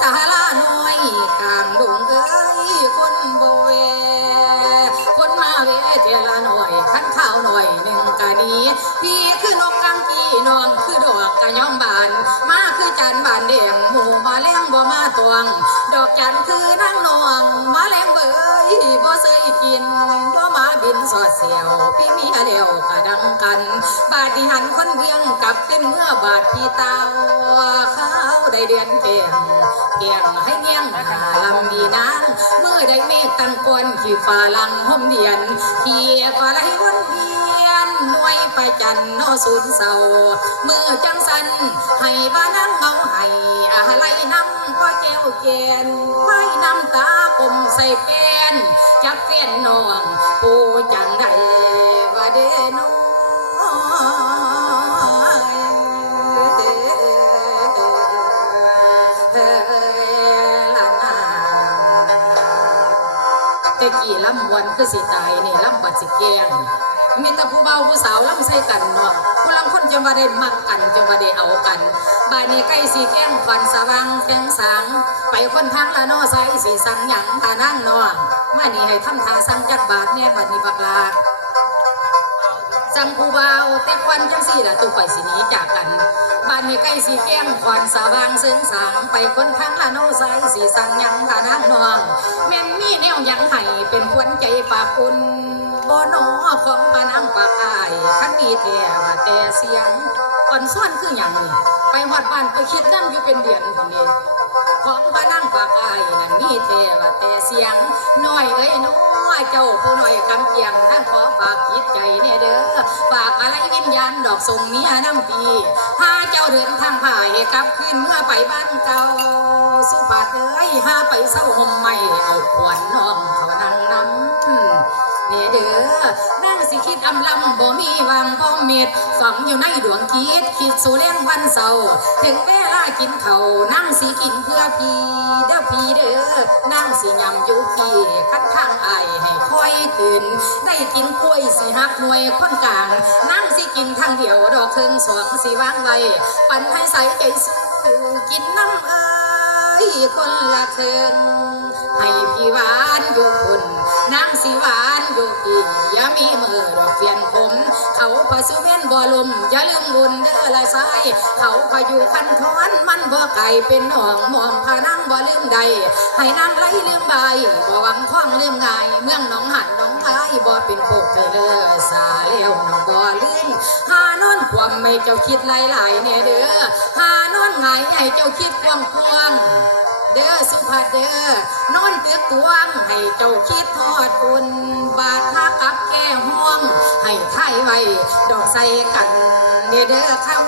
สาลาน้อยกลางดงเอ้ยคนโบเวคนมาเวเทละหน่อยขันข้าวหน่อยหนึ่งกะนี้พี่คือนกกังกีน้องคือดอกกะย่อมบาน มาคือจันบานเดียงหมูมาแล้งบ่มาตวง ดอกจันคือนั่งนองมาแล้งเบยบ่เคยกินบ่มาบินสอดเสียวพี่มีเดียวกะดังกัน บาดที่หันคนเวียงกลับเป็นเมื่อบาดพี่ตาข้าวได้เดือนเปียง เกียงให้เงี้ยงหาลำดีนางเมื่อได้เมฆตังกวนขี่ฟ้าลังห่มเดียนเขี่ยฟ้าไหลวนเวียนหน่วยไปจันโนสุนเศร้าเมื่อจังสันให้บ้านังเมาให้อะไรน้ำก็แก้วเกนไว้น้ำตาคมใส่แกนจับแกนนองปูจังได้ว่าเดนอ ต่กี่ลำวันคือสิตายนี่ลำบัดสิแกงมีแต่ผู้เบาผู้สาวลำใส่กันเนาะผู้ลำคนจะมาได้มักกันจะมาได้เอากันบายนี้ใกล้สีแก้งควันสว่างแกงสางไปคนทางละนอใส่สีสังหยังตานั่งนอนมานี่ให้ทำทาสังจักบาทแน่บัดนี้บักลาสังคูบาแต่ควันจังสี่ละตุกไปสิหนี้จากกันานไม่ใกล้สีแก้มควันสว่างเสียงสางไปคนทางละโนใสสีสังยังทานางนองแม่นมีแนวยังให้เป็นควันใจฝากคุณบ่นอของปานังปากอายคันมีแต่ว่าแต่เสียงอ่อนซ่อนคือหยังไปหอดบ้านไปคิดนั่งอยู่เป็นเดือนคนนี้ของพระนั่งปากไก่นั่นมีเทวาแต่เสียงน้อยเอ้ยน้อยาเจ้าผู้หน่อยกำเกียงนั่งขอฝากจิตใจเนี่ยเด้อฝากอะไรวิญญาณดอกทรงเมียน้ำปีพาเจ้าเดินทางผ่ายกลับขึ้นเมื่อไปบ้านเก่าสุภาพเอ้ยหาไปเศร้าห่มไม่เอาขวัญน้องเขานั่งน้ำเนี่ยเด้อ สิคิดอำลำบ่มีวางบ่เม็ดฝังอยู่ในดวงคิดคิดสู่แรงวันเสาร์ถึงเวลากินเขานั่งสิกินเพื่อพี่เด้อพี่เด้อนั่งสิยำอยู่พี่คัดทางอให้ค่อยขึ้นได้กินกล้วยสิหักหน่วยคนกลาง นั่งสิกินทางเดียวดอกเคิงสองสิวางไว้ปันให้ใสใจสู้กินน้ำเอ้ ยคนละเคิงให้พี่หวานอยู่คุณนางสิหวานอยู่อีกอย่ามีมือดอกเฟียนผม เขาพาสุเวนบ่ลมอย่าลืมบุญเด้อละสายเขาพาอยู่คันทอนมันบ่ไก่เป็นหนองมองพานั่งบ่ลืมใด ให้นางไหลลืมใบบ่หวังคว้างลืมง่าย เมืองหนองหันหนองคายบ่เป็นโคกเธอเด้อสาเลี้ยวน้องบ่ลืมหานอนความไม่เจ้าคิดหลายๆเนี่ยเด้อานอนไงให้เจ้าคิดกว้างๆเด้อสุภาเด้อนอนเตือกตวงให้เจ้าคิดทอดอุ่นบาดทักกับแก้ห้องให้ไทยไว้ดอกใส่กันเด้อเด้อคำ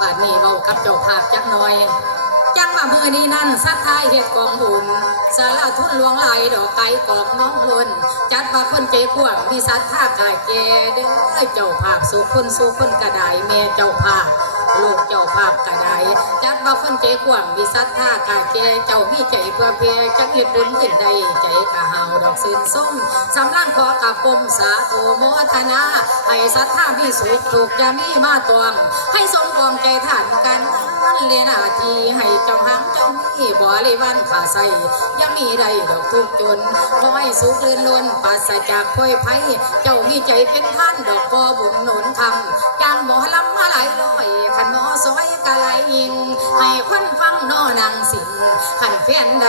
บาดนี้เว้ากับเจ้าภาพจักหน่อย มือนี้นั่นสักทายเหตุกองบุญสารทุนหลวงไหลายดอกไก่กอกน้องลุนจัดว่าคนเจ๊กวางมีสัตว์ท่ากายแกเด้อเจ้าภาพสู่คนสู่คนกระไดแม่เจ้าภาพลูกเจ้าภาพกระไดจัดว่าคนเจ๊กวางมีสัตว์ท่ากายแกเจ้ามีใจเพื่อเพจักเหตุผลขึ้นใดใจกะเฮาดอกซื่นส้มสำลังขอกับกรมสาธุโมทนาให้สัทธามีสุขถูกอยามีมาตวงให้สมกองใจท่านกัน เลนาทีให้เจ้าหังเจ้ามีบ่ริวันขาใส่ยังมีใดดอกทุกจนขอให้สุขลื่นล้นปราศจากพ้อยไผ่เจ้ามีใจเป็นท่านดอกกอบุญหนุนคำจางหมอลำมาหลายร้อยขันหมอซอยกะไหลยิงให้คนฟังนอนางสิงขันแฟนใด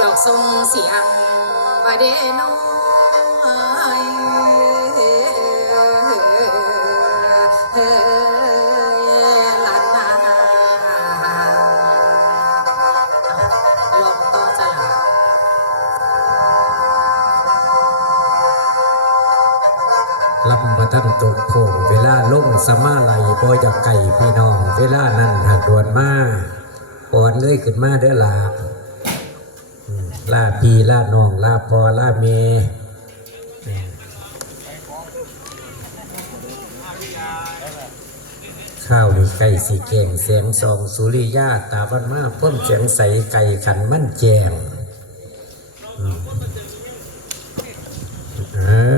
ดอกทรงเสียงว่าเดนอำประทันตกโผงเวลาลงสมาไหลพอจะไก่พี่น้อง เวลานั้นหักดวนมาปอนเลยขึ้นมาเด้อลาลาพี่ลาน้องลาพอลาเมข้าวนี่ไก่สีแกงแสงสองสุริยาตาวันมาพ่นเสียงใสไก่ขันมั่นแจงอืม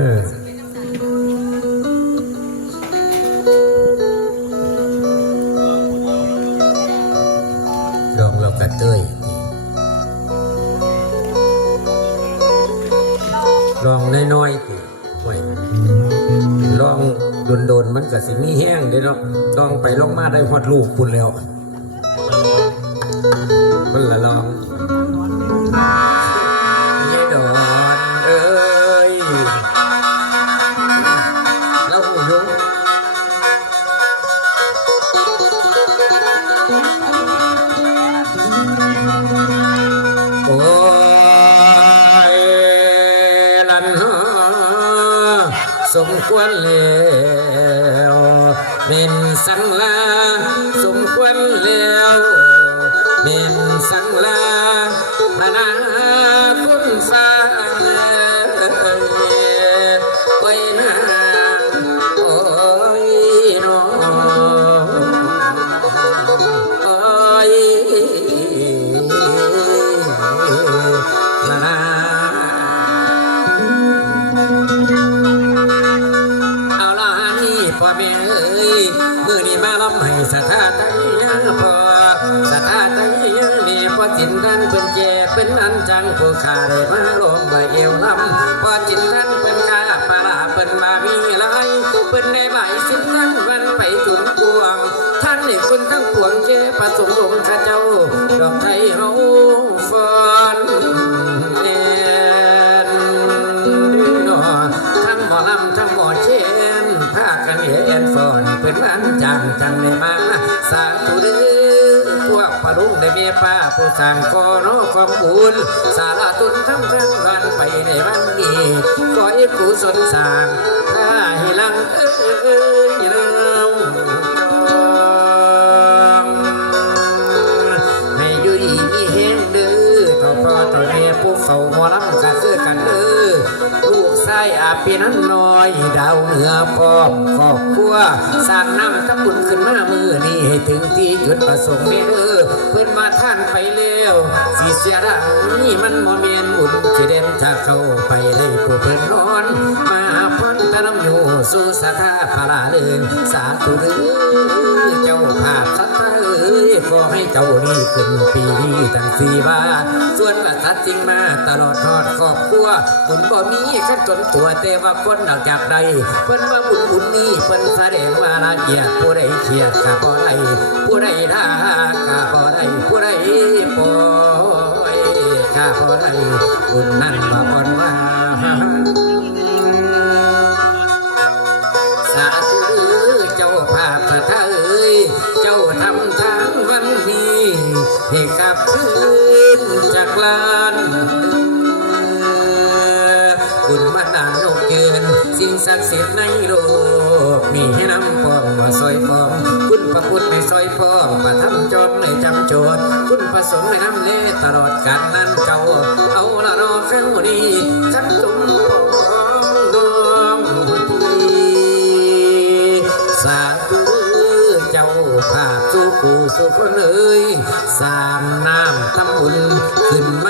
สิมีแห้งเด้เนาะลองไปลองมาได้ฮอดลูกคุณแล้ว เป็นสังลาพนาคุณสา จินดันเป็นแจเป็นอันจังผู้ขาได้มาลงมาเอวลำพอจินดันเป็นกาปลาเป็นมามีลายเป็นในใบสินดันวันไปจุนกวงท่านนี่คุณทั้งปวงเจประสงค์องค์ข้าเจ้าดอกไทยเฮาฟอนเอ็นดีหนอทั้งหมอลำทั้งหมอเชนพากันเอ็นฟอนเป็นอันจังจังในมา พวกปะลุงได้เมียป้าผู้สั่งก่อนอความบุญสาราตุนทั้งทั้งวันไปในวันนี้ขอให้กุศลสร้างถ้าให้ลังเอ้ยเราให้อยู่ดีมีแห้งเด้อเท่าพ่อเท่าแม่ผู้เฝ้าหมอลำกันเสื้อกันเด้อลูกชายอาปีนั้นน้อย ดาวเหนือพร้อมครอบครัวสร้างน้ำทำบุญขึ้นมามือนี้ให้ถึงที่จุดประสงค์นี้เด้อ เพิ่นมาท่านไปแล้วสิเสียดังนี่มันโมเมนบุญจะเด่นจากเข้าไปได้ผู้เพิ่นนอน มาพันตะน้ำอยู่สู่สถาพลาเลื่นสาธุเด้อเจ้าภาพสัตว์เอ้ยขอให้เจ้านี่ขึ้นปีนี้ตั้งสี่บาส่วนประทัดจริงมาตลอดทอดครอบครัวบุญบ่มีขั้นจนตัวแต่ว่าคนออกจากใดเพิ่นว่าบุญบุญนี้เพิ่นแสดงว่าละเอียดผู้ใดเครียดก็บ่ได้ผู้ใดด่า บุญนั้นว่าก่อนว่าสาธุเจ้าภาพพระทาเอ้ยเจ้าทำทางวันนี้ให้กลับคืนจากลานบุญมานานนกเกินสิ่งศักดิ์สิทธิ์ในโลกมีให้นำ ย์คุณประสงค์ในน้ำเลตลอดการนั้นเจ้าเอาละรอเข้านี้ฉันจงปองดวงที่สาธุเจ้าภาพสุขูสุคนเอ้ยสามน้ำทำบุญขึ้น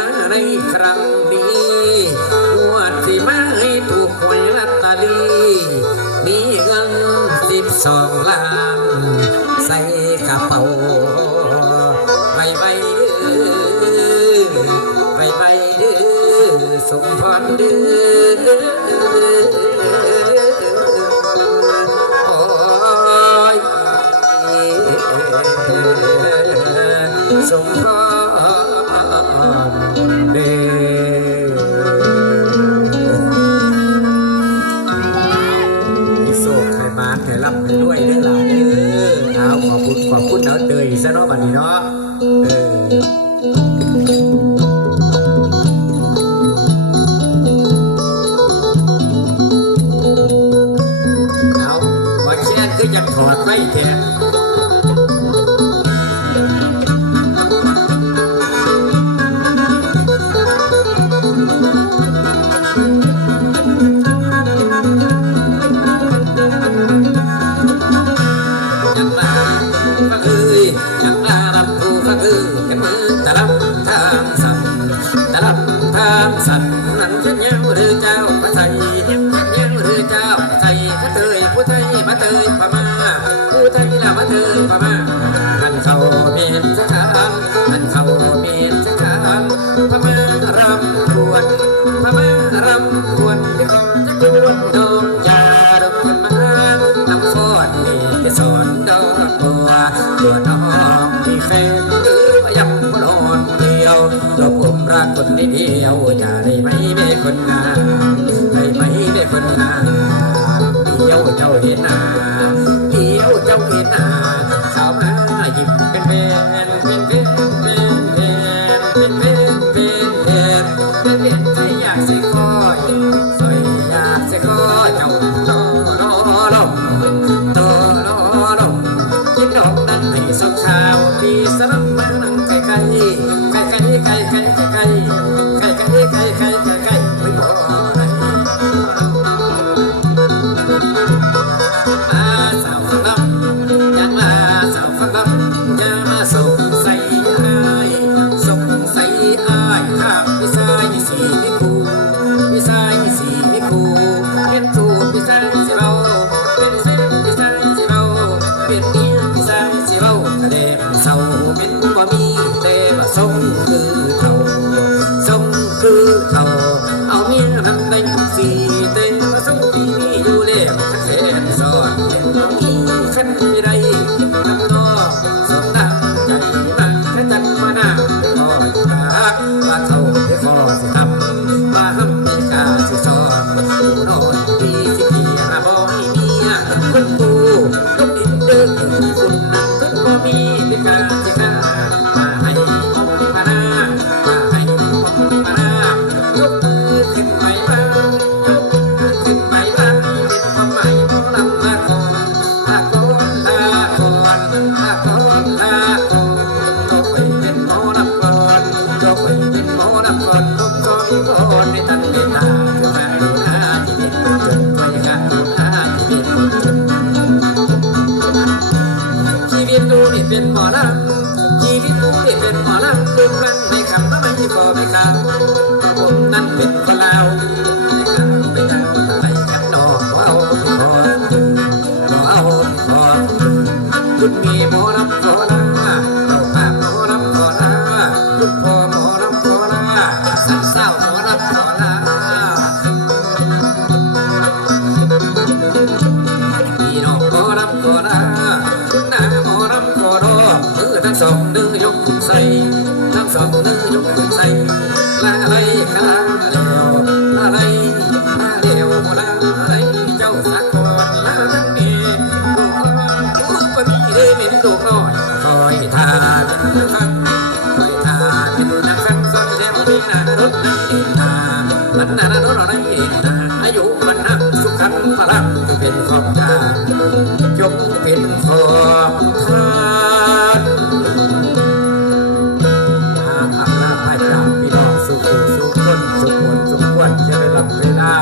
สมพรเด้อโอ้ยสมพรเดมีโศกให้มาให้รับด้วยได้หลายเด้อเอาขอบคุณขอบคุณเอาเตยซะเนาะบัดนี้เนาะ ยจะอา เลืน้องที่เฟ้พยับพลอนเดียวตัวผมรักคนนี้เดียวจะได้ไหมแม่คนงามได้ไหมแม่คนงามเดียวเจ้าเห็นหน้า đẹp sầu bên qua mi รียนดูนี่เป็นหมอลำชีวิตกูนี่เป็นหมอลำกูมันไม่คำเพราะมันที่พอไม่คำเพราะผมนั้นเป็นคนลาว เป็นขอบทานอากอำนาจพระจาพี่น้องสุขสุขคนสุขวนสุขวันจะได้รับเวลา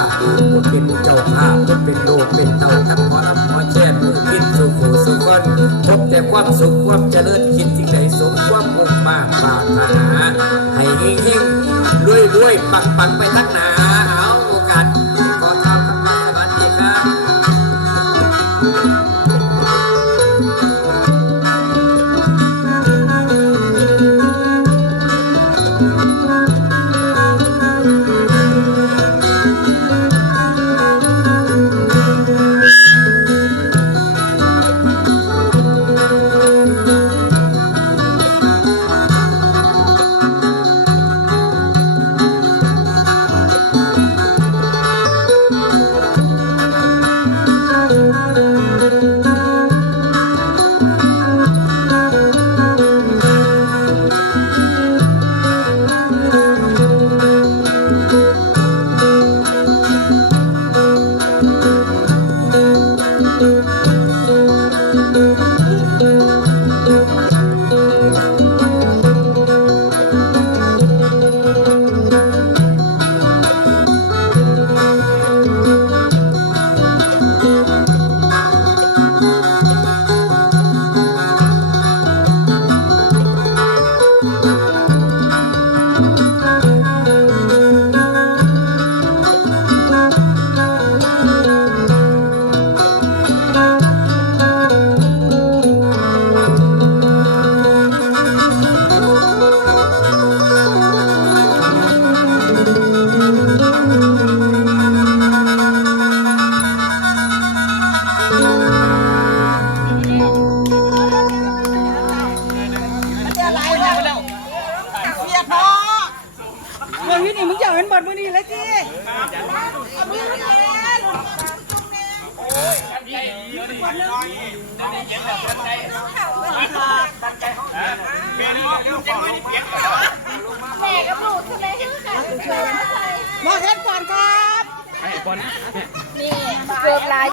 บนเป็นเจ้าภาพคนเป็นโลกเป็นเต่าทั้งหมรับหมอแช่มื่อกินสุขสุขคนพบแต่ความสุขความเจริญคิดสิ่งใดสมความมุ่งมากปรารถนาให้ยิ่งยิ่งรวยรวยปักปักไปทั้งหนา เดี๋ยวที่นี่มึงจะเห็นบทมือนี่เลยจีมาเห็นก่อนครับ นี่เกือบลาย